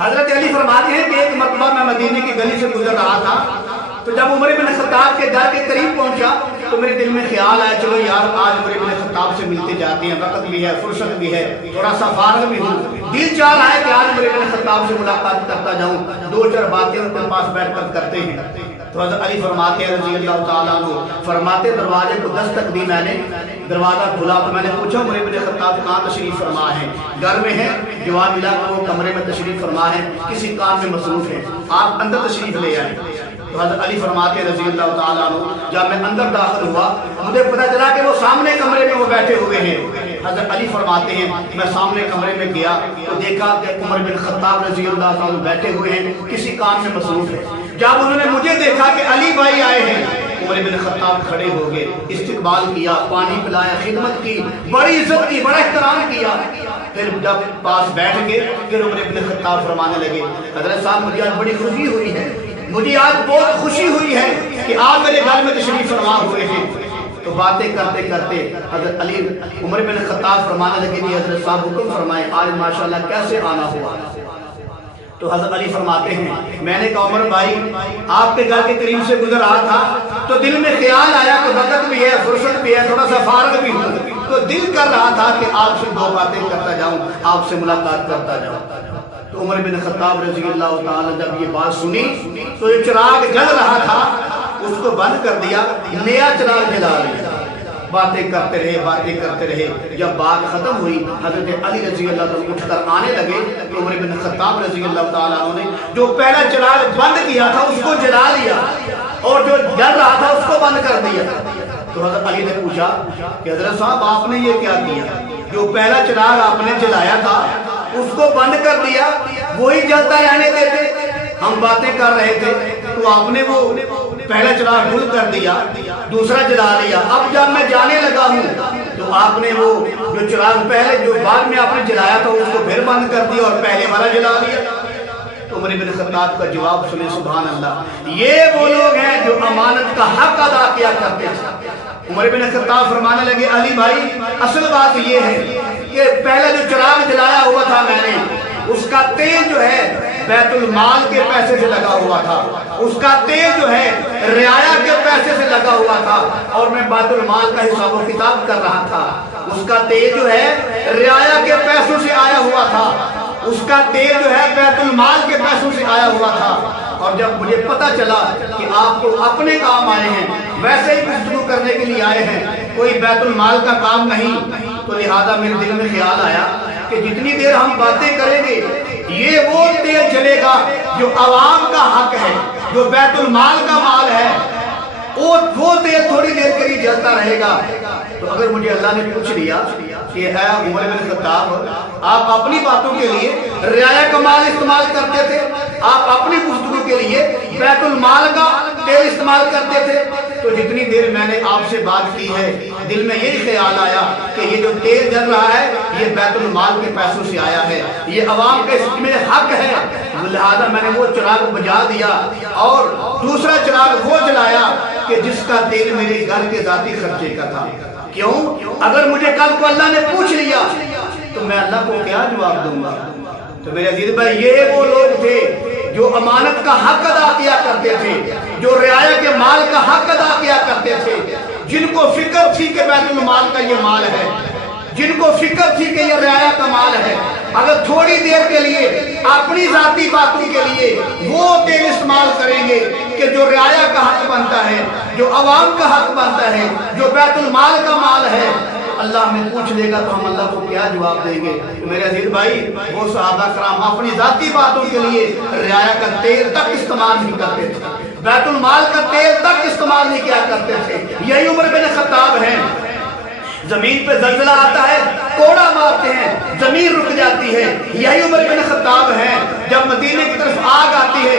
حضرت علی فرماتے ہیں کہ ایک مرتبہ میں مدینے کی گلی سے گزر رہا تھا، تو جب عمر بن خطاب کے گھر کے قریب پہنچا تو میرے دل میں خیال آیا چلو یار آج عمر بن خطاب سے ملتے جاتے ہیں، وقت بھی ہے، فرصت بھی ہے، تھوڑا سا فارغ بھی ہوں، دل چاہ رہا ہے کہ آج عمر بن خطاب سے ملاقات کرتا جاؤں، دو چار باتیں ان کے پاس بیٹھ کر کرتے ہیں۔ تو حضرت علی فرماتے ہیں رضی اللہ تعالیٰ عنہ، فرماتے دروازے کو دستک دی میں نے، دروازہ کھلا تو میں نے پوچھا عمر بن خطاب کہاں تشریف فرما ہے؟ گھر میں ہے؟ جواب ملا کہ وہ کمرے میں تشریف فرما ہے، کسی کام میں مصروف ہے، آپ اندر تشریف لے آئیں۔ تو حضرت علی فرماتے رضی اللہ تعالیٰ عنہ جب میں اندر داخل ہوا مجھے پتہ چلا کہ وہ سامنے کمرے میں وہ بیٹھے ہوئے ہیں۔ حضرت علی فرماتے ہیں میں سامنے کمرے میں گیا تو دیکھا کہ عمر بن خطاب رضی اللہ تعالیٰ عنہ بیٹھے ہوئے ہیں، کسی کام میں مصروف ہے۔ جب انہوں نے مجھے دیکھا کہ علی بھائی آئے ہیں، عمر بن خطاب کھڑے ہو گئے، استقبال کیا، پانی پلایا، خدمت کی، بڑی عزت کی، بڑا احترام کیا۔ پھر جب پاس بیٹھ گئے پھر عمر بن خطاب فرمانے لگے حضرت صاحب مجھے آج بڑی خوشی ہوئی ہے، مجھے آج بہت خوشی ہوئی ہے کہ آپ میرے گھر میں تشریف فرما ہوئے ہیں۔ تو باتیں کرتے کرتے حضرت علی عمر بن خطاب فرمانے لگے جی حضرت صاحب حکم فرمائیں آج ماشاءاللہ کیسے آنا ہوا؟ تو حضرت علی فرماتے ہیں میں نے کہا عمر بھائی آپ کے گھر کے قریب سے گزر رہا تھا تو دل میں خیال آیا کہ وقت بھی ہے، فرصت بھی ہے، تھوڑا سا فارغ بھی ہوں، تو دل کر رہا تھا کہ آپ سے دو باتیں کرتا جاؤں، آپ سے ملاقات کرتا جاؤں۔ تو عمر بن خطاب رضی اللہ تعالی جب یہ بات سنی تو یہ چراغ جل رہا تھا اس کو بند کر دیا، نیا چراغ جلا لیا، باتیں کرتے رہے۔ جب بات ختم ہوئی حضرت علی رضی اللہ تعالیٰ اٹھ کر آنے لگے تو عمر بن خطاب رضی اللہ تعالیٰ عنہ نے جو پہلا چراغ بند کیا تھا اس کو جلا لیا اور جو جل رہا تھا اس کو بند کر دیا۔ تو حضرت علی نے پوچھا کہ حضرت صاحب آپ نے یہ کیا کیا؟ جو پہلا چراغ آپ نے جلایا تھا اس کو بند کر دیا، وہی جلتا رہنے دیتے، ہم باتیں کر رہے تھے تو آپ نے وہ پہلا چراغ گل کر دیا، دوسرا جلا لیا، اب جب میں جانے لگا ہوں تو آپ نے وہ جو چراغ پہلے جو بعد میں آپ نے جلایا تھا اس کو پھر بند کر دیا اور پہلے والا جلا لیا۔ تو عمر بن خطاب کا جواب سنے سبحان اللہ، یہ وہ لوگ ہیں جو امانت کا حق ادا کیا کرتے تھے۔ عمر بن خطاب فرمانے لگے علی بھائی اصل بات یہ ہے کہ پہلے جو چراغ جلایا ہوا تھا میں نے اس کا تیل جو ہے بیت المال کے پیسے سے لگا ہوا تھا، اس کا تیل جو ہے رعایا کے پیسے سے لگا ہوا تھا اور میں بیت المال کا حساب و کتاب کر رہا تھا، اس کا تیل جو ہے رعایا کے پیسوں سے آیا ہوا تھا، اس کا تیل جو ہے بیت المال کے پیسوں سے آیا ہوا تھا۔ اور جب مجھے پتا چلا کہ آپ کو اپنے کام آئے ہیں، ویسے ہی گفتگو کرنے کے لیے آئے ہیں، کوئی بیت المال کا کام نہیں، تو لہذا میرے دل میں خیال آیا کہ جتنی دیر ہم باتیں کریں گے یہ وہ تیل چلے گا جو عوام کا حق ہے، جو بیت المال کا مال ہے، وہ تیل تھوڑی دیر کے لیے جلتا رہے گا۔ تو اگر مجھے اللہ نے پوچھ لیا کہ اے عمر بن خطاب آپ اپنی باتوں کے لیے رعایا کا مال استعمال کرتے تھے، آپ اپنی گفتگو کے لیے بیت المال کا تیل استعمال کرتے تھے، تو جتنی دیر میں نے آپ سے بات کی ہے دل میں یہی خیال آیا کہ یہ جو تیل جل رہا ہے یہ بیت المال کے پیسوں سے آیا ہے، یہ عوام کے اس میں حق ہے، لہذا میں نے وہ چراغ بجھا دیا اور دوسرا چراغ وہ جلایا کہ جس کا تیل میرے گھر کے ذاتی خرچے کا تھا۔ کیوں؟ اگر مجھے کل کو اللہ نے پوچھ لیا تو میں اللہ کو کیا جواب دوں گا؟ تو میرے عزیز بھائی یہ وہ لوگ تھے جو امانت کا حق ادا کیا کرتے تھے، جو رعایا کے مال کا حق ادا کیا کرتے تھے، جن کو فکر تھی کہ بیت المال کا یہ مال ہے، جن کو فکر تھی کہ یہ رعایا کا مال ہے، اگر تھوڑی دیر کے لیے اپنی ذاتی باتوں کے لیے وہ تیل استعمال کریں گے کہ جو رعایا کا حق بنتا ہے، جو عوام کا حق بنتا ہے، جو بیت المال کا مال ہے، اللہ ہمیں پوچھ لے گا تو ہم اللہ کو کیا جواب دیں گے؟ میرے عزیز بھائی وہ صحابہ کرام اپنی ذاتی باتوں کے لیے رعایا کا تیل تک استعمال نہیں کرتے تھے، بیت المال کا تیل تک استعمال نہیں کیا کرتے تھے۔ یہی عمر بن خطاب ہیں، زمین پہ زلزلہ آتا ہے کوڑا مارتے ہیں، زمین رک جاتی ہے، یہی عمر بن خطاب ہیں، جب مدینے کی طرف آگ آتی ہے